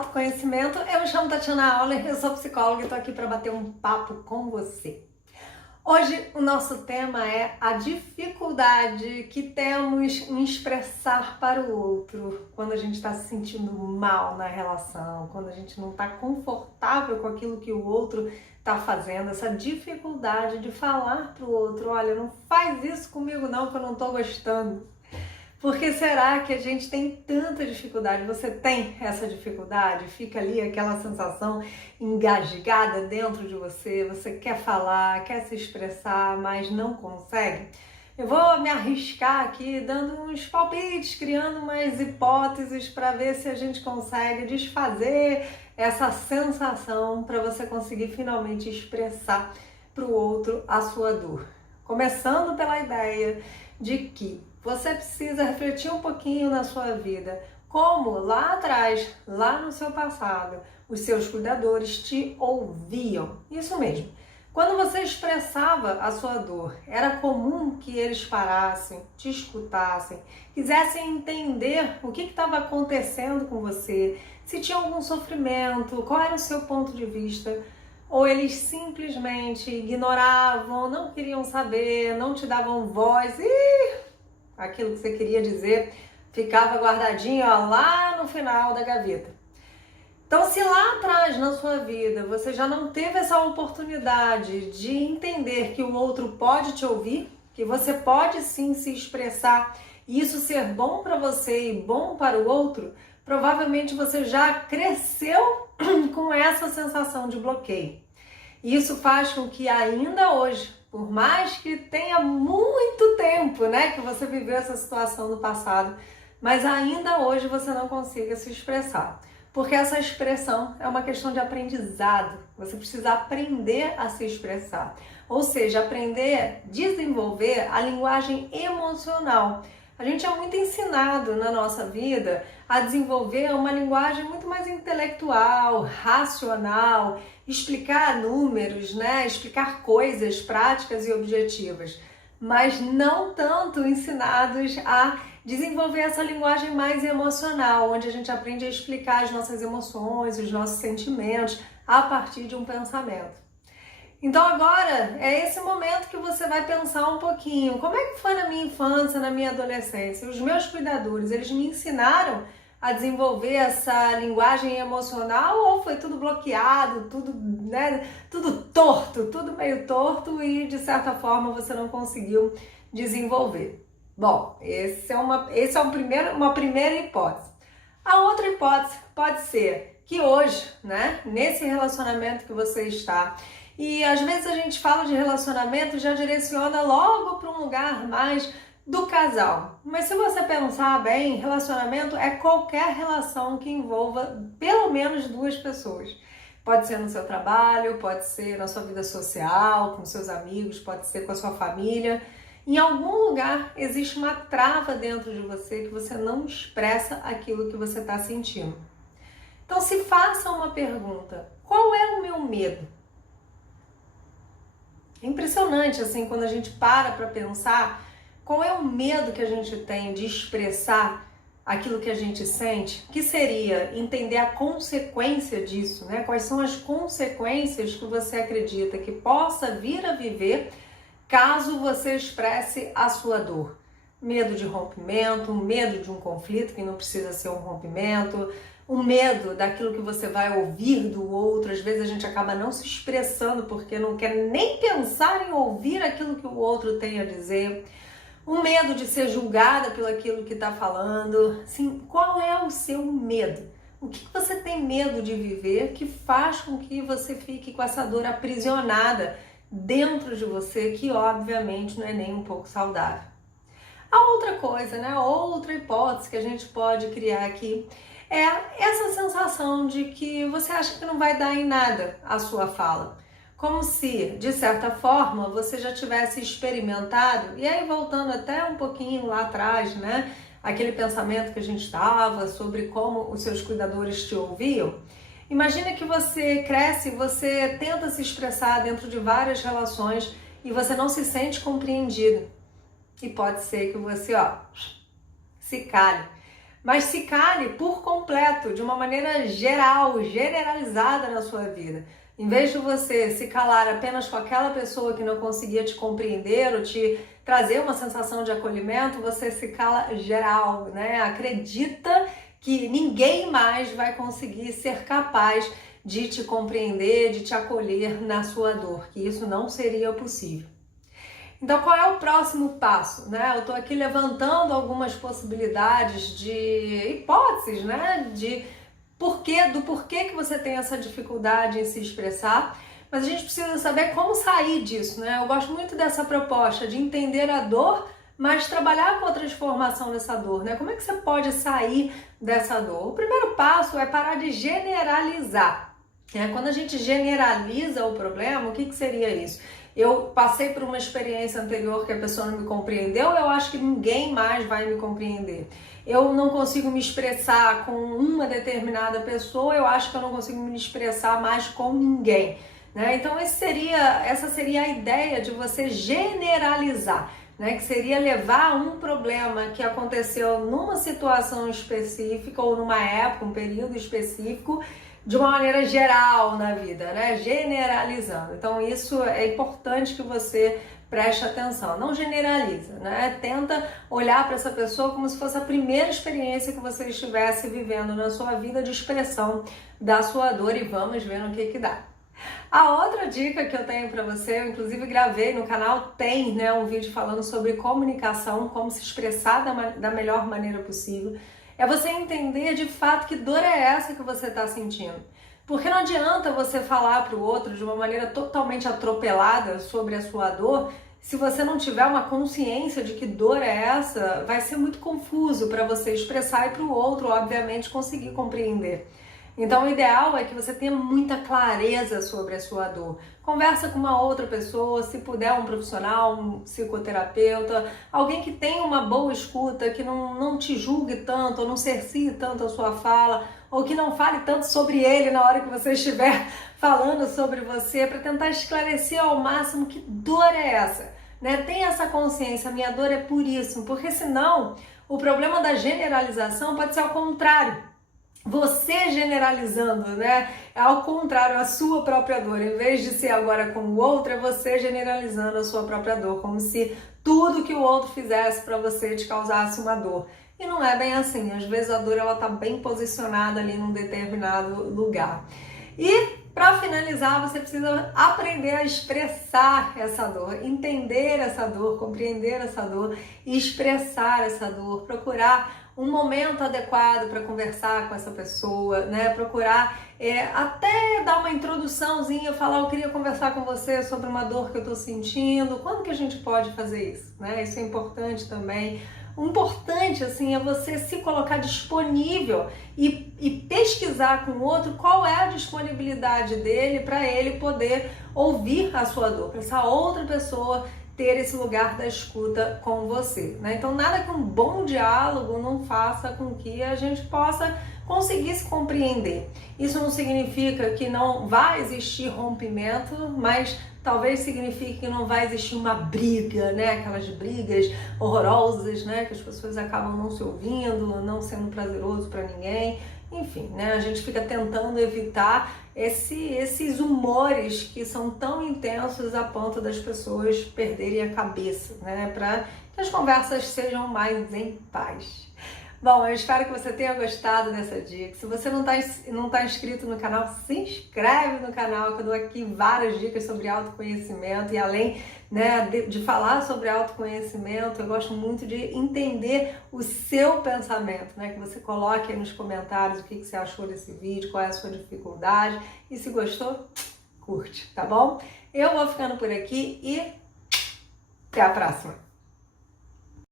autoconhecimento. Eu me chamo Tatiana Auler, eu sou psicóloga e estou aqui para bater um papo com você. Hoje o nosso tema é a dificuldade que temos em expressar para o outro quando a gente está se sentindo mal na relação, quando a gente não está confortável com aquilo que o outro está fazendo, essa dificuldade de falar para o outro, olha, não faz isso comigo não que eu não estou gostando. Por que será que a gente tem tanta dificuldade? Você tem essa dificuldade? Fica ali aquela sensação engasgada dentro de você, você quer falar, quer se expressar, mas não consegue? Eu vou me arriscar aqui dando uns palpites, criando umas hipóteses para ver se a gente consegue desfazer essa sensação para você conseguir finalmente expressar para o outro a sua dor. Começando pela ideia de que você precisa refletir um pouquinho na sua vida, como lá atrás, lá no seu passado, os seus cuidadores te ouviam. Isso mesmo. Quando você expressava a sua dor, era comum que eles parassem, te escutassem, quisessem entender o que estava acontecendo com você, se tinha algum sofrimento, qual era o seu ponto de vista, ou eles simplesmente ignoravam, não queriam saber, não te davam voz e aquilo que você queria dizer ficava guardadinho lá no final da gaveta. Então, se lá atrás na sua vida você já não teve essa oportunidade de entender que o outro pode te ouvir, que você pode sim se expressar e isso ser bom para você e bom para o outro, provavelmente você já cresceu com essa sensação de bloqueio. Isso faz com que ainda hoje, por mais que tenha muito tempo, que você viveu essa situação no passado, mas ainda hoje você não consiga se expressar. Porque essa expressão é uma questão de aprendizado. Você precisa aprender a se expressar. Ou seja, aprender, desenvolver a linguagem emocional. A gente é muito ensinado na nossa vida a desenvolver uma linguagem muito mais intelectual, racional, explicar números, explicar coisas práticas e objetivas, mas não tanto ensinados a desenvolver essa linguagem mais emocional, onde a gente aprende a explicar as nossas emoções, os nossos sentimentos a partir de um pensamento. Então agora é esse momento que você vai pensar um pouquinho, como é que foi na minha infância, na minha adolescência? Os meus cuidadores, eles me ensinaram a desenvolver essa linguagem emocional ou foi tudo bloqueado, tudo torto, tudo meio torto e de certa forma você não conseguiu desenvolver? Bom, esse é uma primeira hipótese. A outra hipótese pode ser que hoje, nesse relacionamento que você está, e às vezes a gente fala de relacionamento e já direciona logo para um lugar mais do casal. Mas se você pensar bem, relacionamento é qualquer relação que envolva pelo menos duas pessoas. Pode ser no seu trabalho, pode ser na sua vida social, com seus amigos, pode ser com a sua família. Em algum lugar existe uma trava dentro de você que você não expressa aquilo que você está sentindo. Então se faça uma pergunta: qual é o meu medo? É impressionante assim quando a gente para pensar qual é o medo que a gente tem de expressar aquilo que a gente sente, que seria entender a consequência disso, Quais são as consequências que você acredita que possa vir a viver caso você expresse a sua dor. Medo de rompimento, medo de um conflito que não precisa ser um rompimento, o medo daquilo que você vai ouvir do outro. Às vezes a gente acaba não se expressando porque não quer nem pensar em ouvir aquilo que o outro tem a dizer. O medo de ser julgada pelo aquilo que está falando. Sim, qual é o seu medo? O que você tem medo de viver que faz com que você fique com essa dor aprisionada dentro de você, que obviamente não é nem um pouco saudável? A outra coisa, a outra hipótese que a gente pode criar aqui é essa sensação de que você acha que não vai dar em nada a sua fala. Como se, de certa forma, você já tivesse experimentado, e aí voltando até um pouquinho lá atrás, aquele pensamento que a gente estava sobre como os seus cuidadores te ouviam. Imagina que você cresce, você tenta se expressar dentro de várias relações e você não se sente compreendido. E pode ser que você, se cale. mas se cale por completo, de uma maneira geral, generalizada na sua vida. Em vez de você se calar apenas com aquela pessoa que não conseguia te compreender ou te trazer uma sensação de acolhimento, você se cala geral, né? Acredita que ninguém mais vai conseguir ser capaz de te compreender, de te acolher na sua dor, que isso não seria possível. Então, qual é o próximo passo, né? Eu tô aqui levantando algumas possibilidades de hipóteses, né? Do porquê que você tem essa dificuldade em se expressar, mas a gente precisa saber como sair disso, né? Eu gosto muito dessa proposta de entender a dor, mas trabalhar com a transformação dessa dor, né? Como é que você pode sair dessa dor? O primeiro passo é parar de generalizar, né? Quando a gente generaliza o problema, o que seria isso? Eu passei por uma experiência anterior que a pessoa não me compreendeu, eu acho que ninguém mais vai me compreender. Eu não consigo me expressar com uma determinada pessoa, eu acho que eu não consigo me expressar mais com ninguém, né? Então essa seria a ideia de você generalizar, né? Que seria levar um problema que aconteceu numa situação específica ou numa época, um período específico, de uma maneira geral na vida, né? Generalizando. Então isso é importante que você preste atenção. Não generaliza, né? Tenta olhar para essa pessoa como se fosse a primeira experiência que você estivesse vivendo na sua vida de expressão da sua dor e vamos ver no que dá. A outra dica que eu tenho para você, eu inclusive gravei no canal, tem, né, um vídeo falando sobre comunicação, como se expressar da melhor maneira possível. É você entender de fato que dor é essa que você está sentindo. Porque não adianta você falar para o outro de uma maneira totalmente atropelada sobre a sua dor, se você não tiver uma consciência de que dor é essa, vai ser muito confuso para você expressar e para o outro, obviamente, conseguir compreender. Então, o ideal é que você tenha muita clareza sobre a sua dor. Conversa com uma outra pessoa, se puder um profissional, um psicoterapeuta, alguém que tenha uma boa escuta, que não te julgue tanto, ou não cercie tanto a sua fala, ou que não fale tanto sobre ele na hora que você estiver falando sobre você, para tentar esclarecer ao máximo que dor é essa, né? Tenha essa consciência, minha dor é por isso, porque senão o problema da generalização pode ser ao contrário. Você generalizando, né? Ao contrário, a sua própria dor. Em vez de ser agora com o outro, é você generalizando a sua própria dor, como se tudo que o outro fizesse para você te causasse uma dor. E não é bem assim. Às vezes a dor ela tá bem posicionada ali num determinado lugar. E para finalizar, você precisa aprender a expressar essa dor, entender essa dor, compreender essa dor e expressar essa dor, procurar um momento adequado para conversar com essa pessoa, né? Procurar até dar uma introduçãozinha, falar, eu queria conversar com você sobre uma dor que eu tô sentindo, quando que a gente pode fazer isso, né? Isso é importante também. O importante, assim, é você se colocar disponível e pesquisar com o outro qual é a disponibilidade dele para ele poder ouvir a sua dor, para essa outra pessoa ter esse lugar da escuta com você, né? Então nada que um bom diálogo não faça com que a gente possa conseguir se compreender. Isso não significa que não vai existir rompimento, mas talvez signifique que não vai existir uma briga, né? Aquelas brigas horrorosas, né? Que as pessoas acabam não se ouvindo, não sendo prazeroso para ninguém. Enfim, né? A gente fica tentando evitar esses humores que são tão intensos a ponto das pessoas perderem a cabeça, né? Para que as conversas sejam mais em paz. Bom, eu espero que você tenha gostado dessa dica. Se você não tá inscrito no canal, se inscreve no canal, que eu dou aqui várias dicas sobre autoconhecimento. E além, né, de falar sobre autoconhecimento, eu gosto muito de entender o seu pensamento, né? Que você coloque aí nos comentários o que você achou desse vídeo, qual é a sua dificuldade. E se gostou, curte, tá bom? Eu vou ficando por aqui e até a próxima!